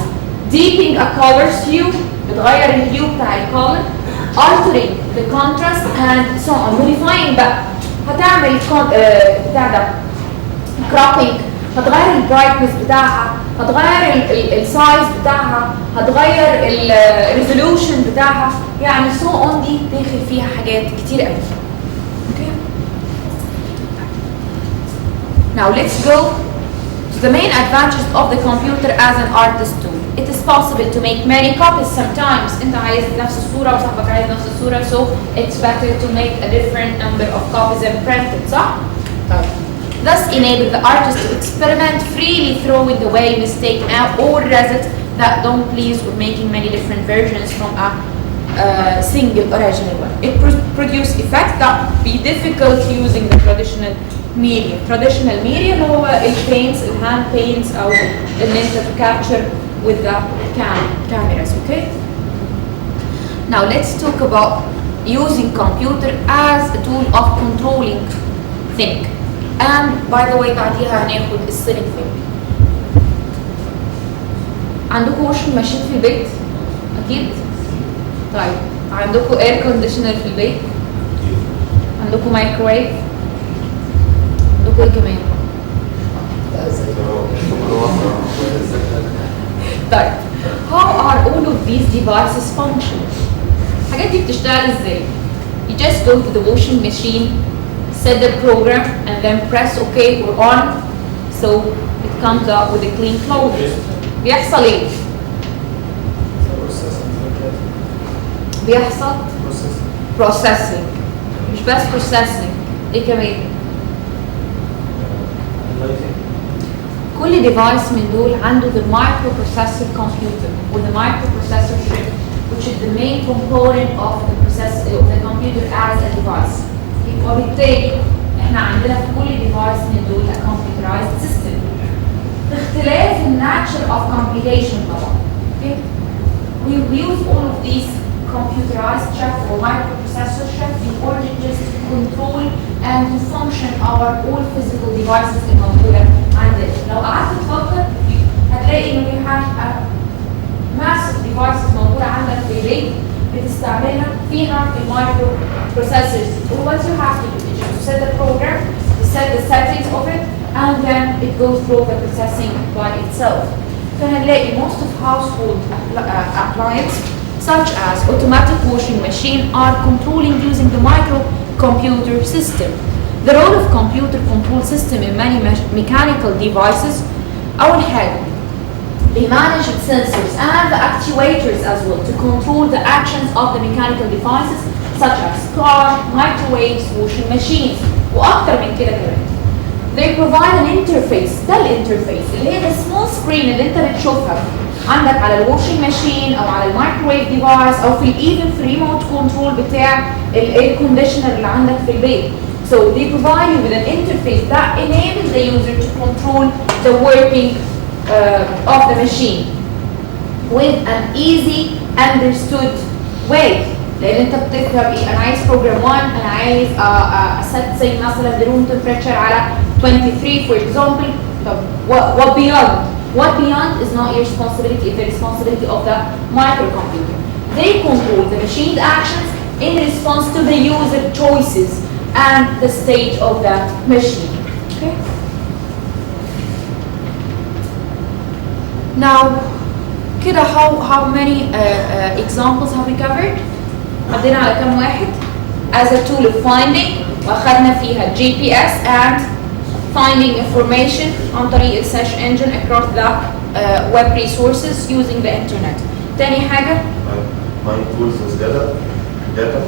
deepening a color's hue بتغير الهيو بتاع الكولر altering the contrast and so on. modifying بقى هتعمل بتاع ده cropping هتغير البرايتنس بتاعها هتغير السايز بتاعها هتغير الريزولوشن بتاعها يعني so on. دي داخل فيها حاجات كتير قوي. okay now let's go to the main advantages of the computer as an artist tool. It is possible to make many copies sometimes. انت عايز نفس الصورة وصاحبك عايز نفس الصورة so it's better to make a different number of copies and print it. صح؟ طيب. Thus enable the artist to experiment freely throwing away mistake or reset that don't please or making many different versions from a single original one. It produce effects that be difficult using the traditional medium. Traditional medium هو البينتس الهاند paints أو إن أنت capture with the cameras. Okay. Now let's talk about using computer as a tool of controlling things. And by the way بعديها هناخد السيلينج thing. عندكم واشنج ماشين في البيت؟ أكيد؟ طيب عندكم اير كونديشنر في البيت؟ عندكم مايكرويف؟ عندكم ايه كمان؟ طيب how are all of these devices function؟ الحاجات دي بتشتغل ازاي؟ You just go to the washing machine, set the program, and then press OK or on, so it comes up with a clean clothes. بيحصل ايه؟ بيحصل processing. مش بس processing، ايه كمان؟ كل device من دول عنده the microprocessor computer or the microprocessor chip, which is the main component of the computer as a device. وبالتالي احنا عندنا في كل device من دول a computerized system. باختلاف the nature of computation طبعا. Okay? We use all of these computerized chips or microprocessor chips in order just to control and to function our all physical devices الموجودة عندنا. لو قعدت تفكر هتلاقي انه we have a massive devices موجودة عندك في البيت بتستعملها فيها المايكرو processors. What you have to do is to set the program, to set the settings of it, and then it goes through the processing by itself. فهنلاقي most of household appliances such as automatic washing machine are controlling using the microcomputer system. The role of computer control system in many mechanical devices أول حاجة they manage the sensors and the actuators as well to control the actions of the mechanical devices such as car, microwaves, washing machines وأكتر من كده كمان. They provide an interface. ده الانترفيس اللي هي the small screen اللي انت بتشوفها عندك على الواشنج ماشين او على المايكروويف ديفايس او في ايفن في ريموت كنترول بتاع الاير كونديشنر اللي عندك في البيت. So they provide you with an interface that enables the user to control the working of the machine with an easy understood way. لان انت بتفهم ايه انا عايز program 1 انا عايز set say مثلا the room temperature على 23 for example. طب what beyond? What beyond is not your responsibility, it's the responsibility of the microcomputer. They control the machine's actions in response to the user choices and the state of that machine. Okay? Now, كده how many examples have we covered? عدينا على كم واحد؟ As a tool of finding وأخذنا فيها GPS and finding information عن طريق search engine across the web resources using the internet. تاني حاجة Mine tools is data.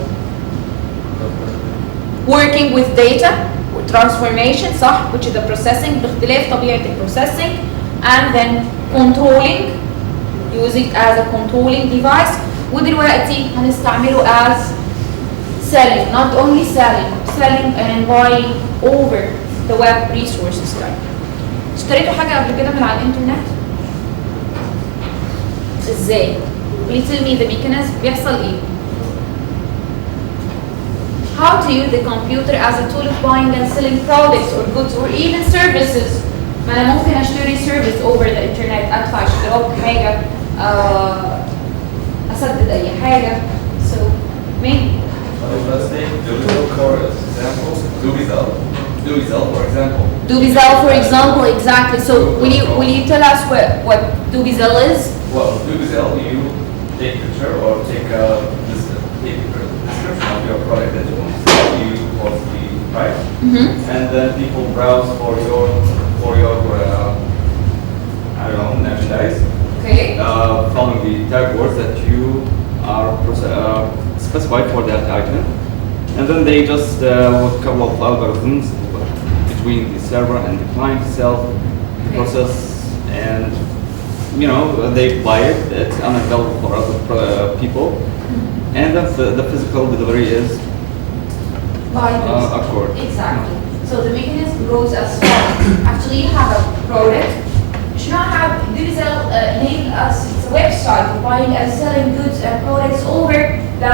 working with data or transformation صح which is the processing باختلاف طبيعة processing and then controlling using as a controlling device ودلوقتي هنستعمله as selling not only selling and buying over the web resources type. اشتريتوا حاجة قبل كده من على الانترنت؟ ازاي؟ Please tell me the mechanism بيحصل ايه؟ How to use the computer as a tool of buying and selling products or goods or even services. ما انا ممكن اشتري service over the internet ادفع اشتراك حاجة اسدد اي حاجة. So maybe Let's take Chorus example. Do-Result, for example. Do-Result, for example, exactly. So will you tell us what Do-Result is? Well, Do-Result, you take a picture or take a description of your product that you want to sell. You post the price, and then people browse for your I don't know, merchandise. Okay. Following the tag words that you are specified for that item. And then they just with a couple of algorithms between the server and the client itself process, and they buy it. It's unavailable for other people, and then the physical delivery is accord. Exactly. So the mechanism goes as follows. Actually, you have a product. You should not have Do-Result enable us. It's a website for buying and selling goods and products over the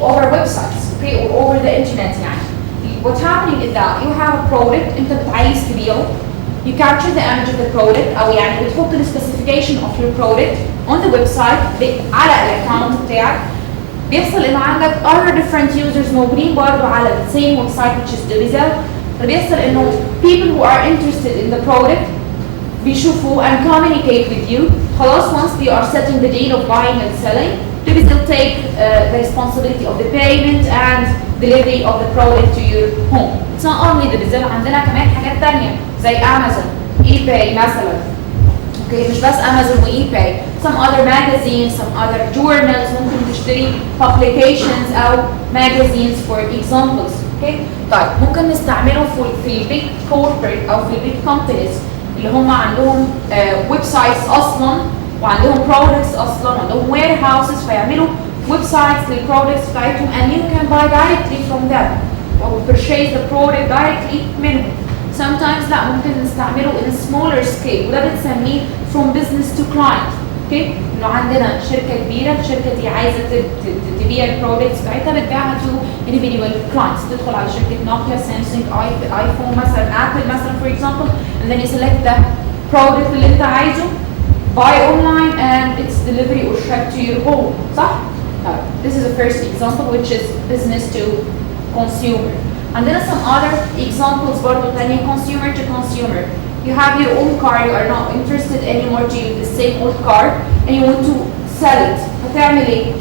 over websites, okay, or over the internet. يعني. What's happening is that you have a product أنت عايز تبيعه. You capture the image of the product أو يعني بتحط the specification of your product on the website على الأكاونت بتاعك. بيحصل انه عندك other different users موجودين برضه على the same website which is the result. فبيحصل انه people who are interested in the product بيشوفوا and communicate with you. خلاص once they are setting the deal of buying and selling, they will take the responsibility of the payment and delivery of the product to your home. It's not only the result, عندنا كمان حاجات تانية زي Amazon, eBay مثلا. Okay, مش بس Amazon و eBay. Some other magazines, some other journals, ممكن تشتري publications أو magazines for examples. Okay. طيب ممكن نستعمله في البيج corporate أو في البيج companies اللي هم عندهم ويب سايتس أصلا وعندهم products أصلا وعندهم warehouses فيعملوا ويب سايتس للبرودكتس بتاعتهم and you can buy directly from them or purchase the product directly منهم. Sometimes لا ممكن نستعمله in a smaller scale وده بنسميه from business to client. اوكي انه عندنا شركه كبيره، الشركه دي عايزه تبيع البرودكتس بتاعتها بتبيعها to individual clients. تدخل على شركه نوكيا، سامسونج، ايفون مثلا، ابل مثلا for example and then you select the product اللي انت عايزه buy online and it's delivery or shipped to your home. صح؟ This is the first example which is business to consumer. عندنا some other examples برضه تانية consumer to consumer. You have your own car, you are not interested anymore to use the same old car and you want to sell it. هتعمل ايه؟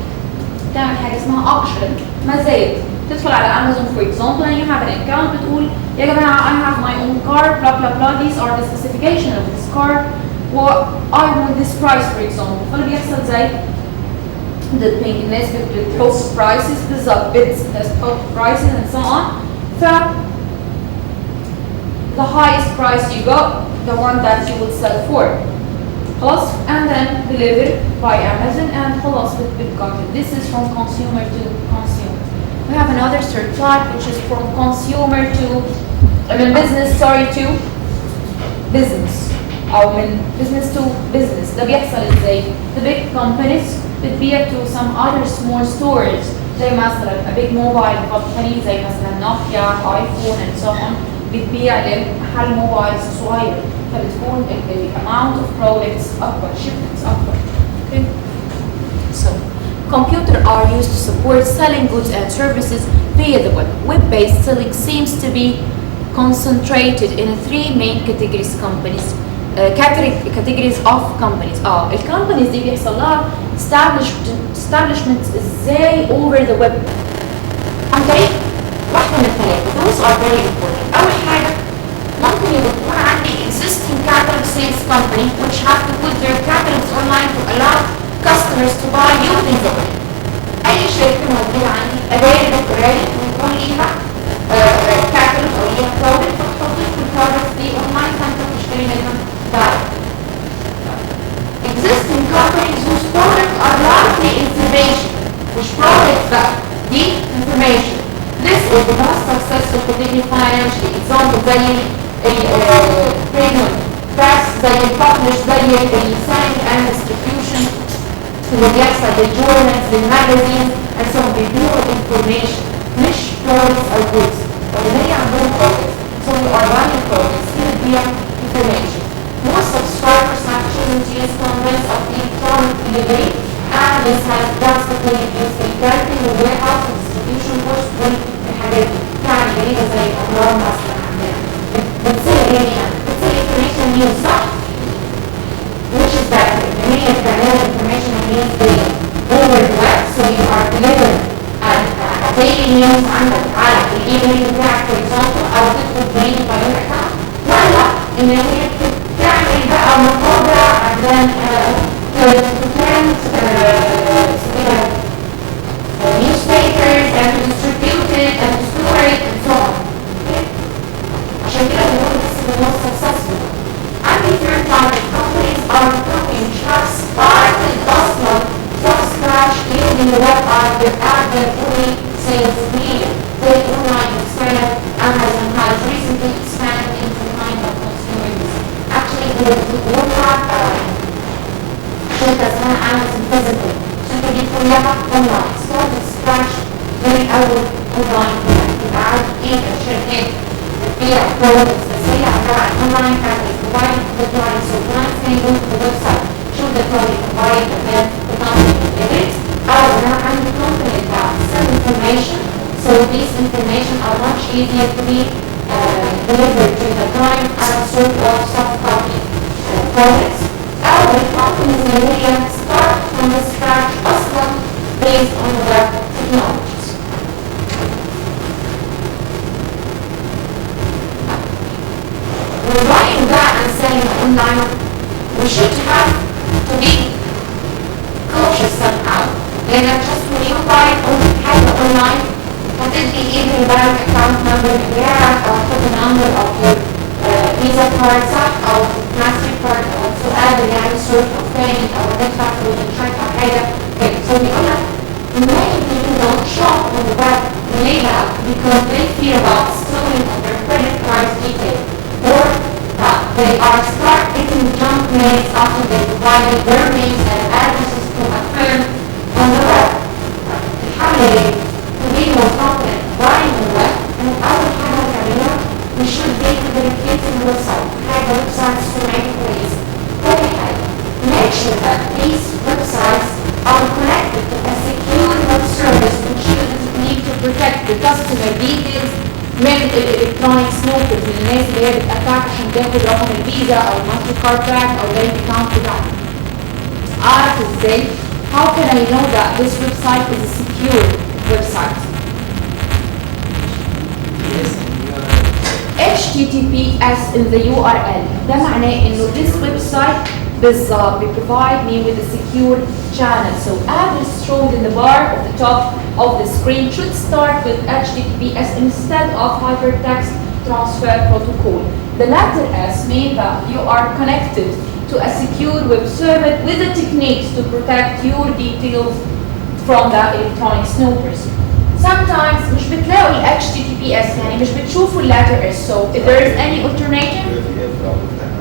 تعمل حاجة اسمها auction مزايد. تدخل على Amazon for example and you have an account بتقول يا جماعة I have my own car blah blah blah these are the specifications of this car و I want this price for example. فاللي بيحصل زي الناس بتحط prices بالظبط bids الناس بتحط prices and so on. ف the highest price you got, the one that you will sell for. خلاص and then delivered by Amazon and خلاص بتقدم. This is from consumer to consumer. We have another third type which is from consumer to business to business أو من business to business. ده بيحصل ازاي؟ The big companies بتبيع to some other small stores زي مثلا a big mobile company زي مثلا نوكيا، ايفون and so on بتبيع لمحل موبايل صغير فبتكون the amount of products أكبر shipments أكبر. Okay. So computers are used to support selling goods and services via the web. Web-based selling seems to be concentrated in three main categories of companies. الكومبانيز دي بيحصل لها establishments ازاي over the web عن طريق واحدة من الثلاثة. Those are very important. أول حاجة ممكن يكون عندي existing capital sales company which have to put their capitals online to allow customers to buy using the web. أي شركة موجودة عندي available already ويكون ليها capital أو ليها product فتحط البرودكتس دي online فأنت تشتري منها direct. Existing companies whose products are largely information which products that the information. This is the most successful category financially. Example زي payment, tax, زي publish, زي selling and distribution اللي بيحصل للjournals, للmagazines and so on. بيبيعوا information مش products or goods. واللي هي عندهم products. So we are buying products. Here بيبيع information. Most subscribers have chosen to use conveyance of electronic delivery and this has drastically reduced the printing and warehouse and distribution costs والحاجات دي. يعني جريدة زي الأهرام مثلا عندنا بتصير ايه يعني؟ بتصير information news صح؟ Which is that إن هي بتعمل information news over the web so you are delivered daily news عندك على الإيميل بتاعك for example أو تدخل mail by your account ولا إن هي تعمل بقى مقابلة and then to print newspapers and to distribute it and to store it and so on. Okay? عشان كده بنقول this is the most successful. And the third type of companies are companies which have started أصلا from scratch using the web as their only sales media. They online experiment Amazon has recently expanded into kind of consumer use. Actually, we have شركة اسمها Amazon Physical. الشركة دي كلها online. Started scratch من أول online. يبقى عارف إيه الشركات بتبيع products بس هي عبارة عن online package. Provide the client so clients can go to the website, show the product, provide the company deliveries. أو أنا عندي company components أو الكومبانيز اللي هي start from the scratch أصلا based on the web technologies. When buying that and selling online, we should have to be cautious somehow. لأنك just when you buy حاجة online هتدي either bank account number بتاعك أو تحط number of your Visa card صح أو MasterCard أو whatsoever يعني sort of payment أو ندفع فلوس نشيك أو حاجة كده. So بيقول لك many people don't shop on the web layout because they fear about stealing of their credit card details or they are start getting junk mails after they provided their names and addresses to a firm on the web. الحل to be more confident buying on the web and أول حاجة تعملها we should be dedicated website. Have a website سمعته كويس. تاني حاجة make sure that these websites are connected to a secure web service which uses need to protect the customer details من الالكترونيك سنوبرز من الناس اللي هي بتأتاك عشان تاخد رقم الفيزا او الماستر كارد باك او البنك اكونت بتاعك. اعرف ازاي؟ How can I know that this website is a secure website? HTTPS in the URL ده معناه انه this website بالظبط provide me with a secure channel. So address shown in the bar of the top of the screen should start with HTTPS instead of hypertext transfer protocol. The letter S means that you are connected to a secure web server with the techniques to protect your details from the electronic snoopers. Sometimes مش بتلاقوا ال HTTPS يعني مش بتشوفوا ال letter S. So if there is any alternative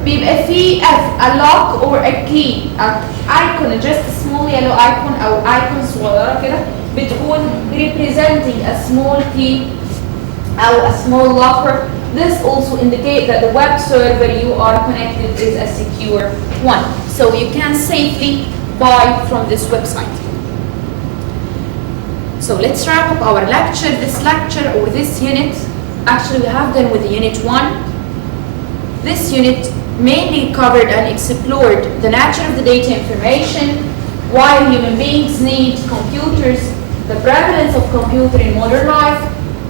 بيبقى فيه F, a lock or a key, a icon, just a small yellow icon أو icon صغيرة كده بتكون representing a small key أو a small locker. This also indicates that the web server you are connected is a secure one. So you can safely buy from this website. So let's wrap up our lecture. This lecture or this unit, actually we have done with unit 1. This unit mainly covered and explored the nature of the data information, why human beings need computers, the prevalence of computer in modern life,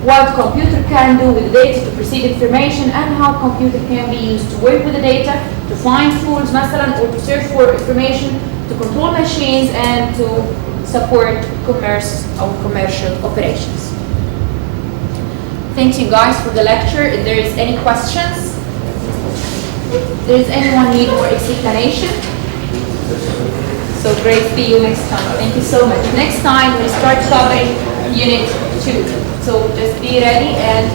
what computer can do with the data to perceive information, and how computer can be used to work with the data, to find tools مثلا, or to search for information, to control machines, and to support commerce or commercial operations. Thank you guys for the lecture. If there is any questions, does anyone need more explanation? So great, see you next time. Thank you so much. Next time we start covering unit 2. So just be ready and